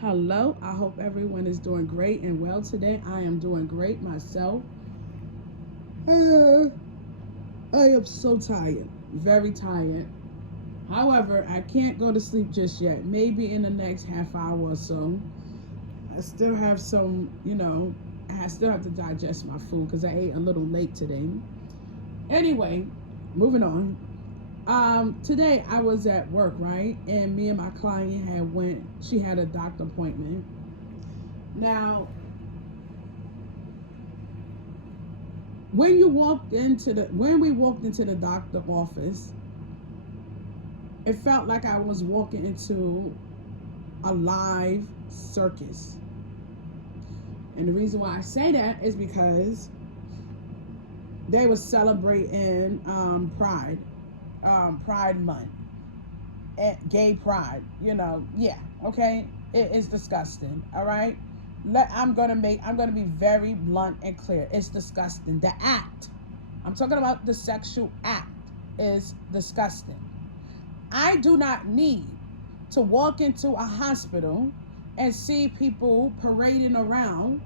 Hello, I hope everyone is doing great and well today. I am doing great myself. Uh, I am so tired, very tired. However, I can't go to sleep just yet. Maybe in the next half hour or so. I still have I still have to digest my food because I ate a little late today. Anyway, moving on. Today I was at work, right? And me and my client she had a doctor appointment. Now, when we walked into the doctor office, it felt like I was walking into a live circus. And the reason why I say that is because they were celebrating Pride Month, gay pride. Yeah, okay. It is disgusting. All right. I'm gonna be very blunt and clear. It's disgusting. The act. I'm talking about the sexual act is disgusting. I do not need to walk into a hospital and see people parading around,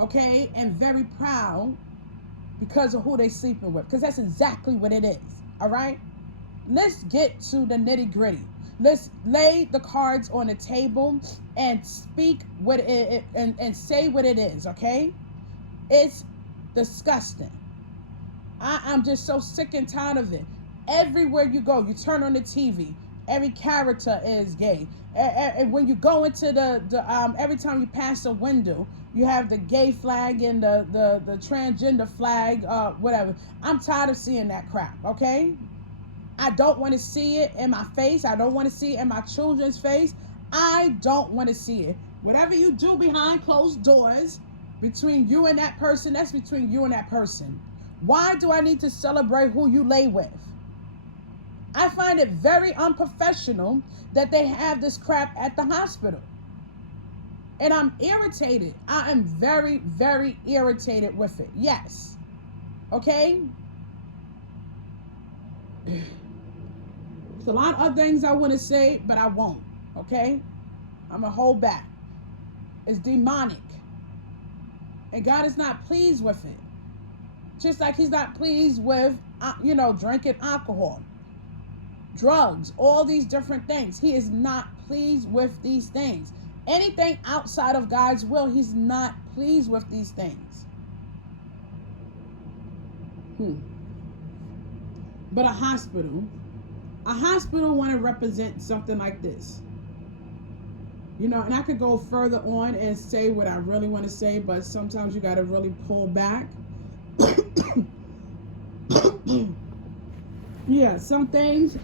okay, and very proud because of who they sleeping with. Because that's exactly what it is. All right? Let's get to the nitty gritty. Let's lay the cards on the table and speak what it and say what it is, okay? It's disgusting. I'm just so sick and tired of it. Everywhere you go, you turn on the TV, every character is gay. And when you go into every time you pass a window, you have the gay flag and the transgender flag, whatever. I'm tired of seeing that crap, okay? I don't want to see it in my face. I don't want to see it in my children's face. I don't want to see it. Whatever you do behind closed doors, between you and that person, that's between you and that person. Why do I need to celebrate who you lay with? I find it very unprofessional that they have this crap at the hospital. And I'm irritated. I am very, very irritated with it. Yes. Okay? There's a lot of things I want to say, but I won't. Okay? I'm going to hold back. It's demonic. And God is not pleased with it. Just like he's not pleased with, drinking alcohol, drugs, all these different things. He is not pleased with these things. Anything outside of God's will, he's not pleased with these things. But a hospital want to represent something like this. And I could go further on and say what I really want to say, but sometimes you got to really pull back. Yeah, some things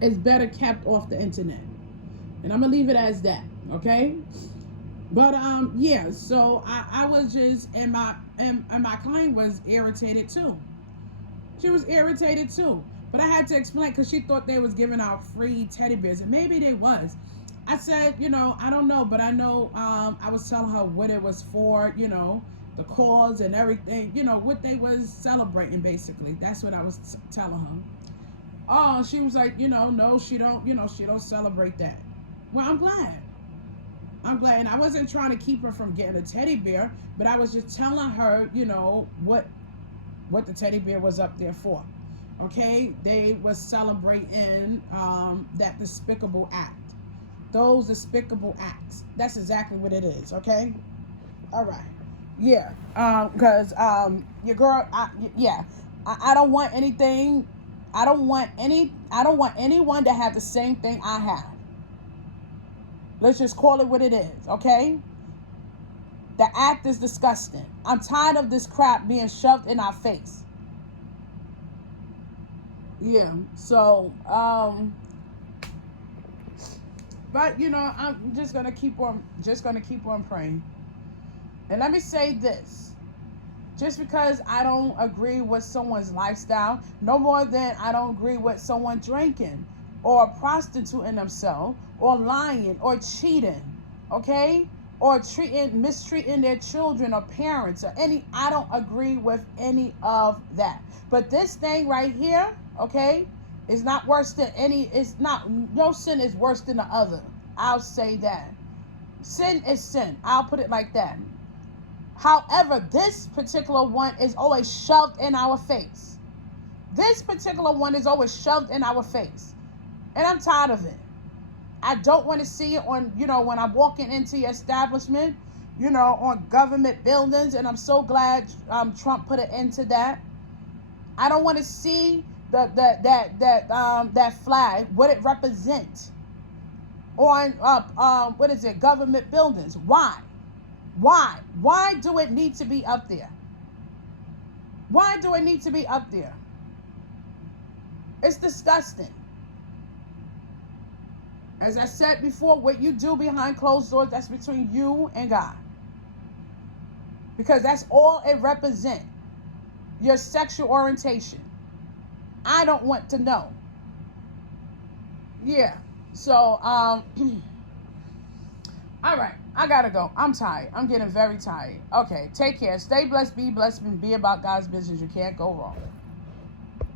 is better kept off the internet. And I'm going to leave it as that, okay? But yeah, so I was just and my client was irritated too. She was irritated too. But I had to explain because she thought they was giving out free teddy bears, and maybe they was. I said, I don't know, but I know I was telling her what it was for, the cause and everything, what they was celebrating basically. That's what I was telling her. Oh, she was like, no, she don't, she don't celebrate that. Well, I'm glad. And I wasn't trying to keep her from getting a teddy bear, but I was just telling her, what the teddy bear was up there for. Okay, they was celebrating that despicable act. Those despicable acts. That's exactly what it is. Okay. All right. Yeah. Because your girl. I don't want anything. I don't want anyone to have the same thing I have. Let's just call it what it is. Okay. The act is disgusting. I'm tired of this crap being shoved in our face. Yeah. So, but I'm just gonna keep on praying. And let me say this: just because I don't agree with someone's lifestyle, no more than I don't agree with someone drinking, or prostituting themselves, or lying, or cheating, okay, or mistreating their children or parents or I don't agree with any of that. But this thing right here, okay, is not worse than no sin is worse than the other. I'll say that. Sin is sin. I'll put it like that. However, this particular one is always shoved in our face. This particular one is always shoved in our face. And I'm tired of it. I don't want to see it on, when I'm walking into your establishment, on government buildings. And I'm so glad Trump put an end to that. I don't want to see that flag, what it represents on government buildings. Why do it need to be up there? Why do it need to be up there? It's disgusting. As I said before, what you do behind closed doors, that's between you and God, because that's all it represents. Your sexual orientation, I don't want to know. Yeah. So, all right. I gotta go. I'm tired. I'm getting very tired. Okay. Take care. Stay blessed. Be blessed. And be about God's business. You can't go wrong.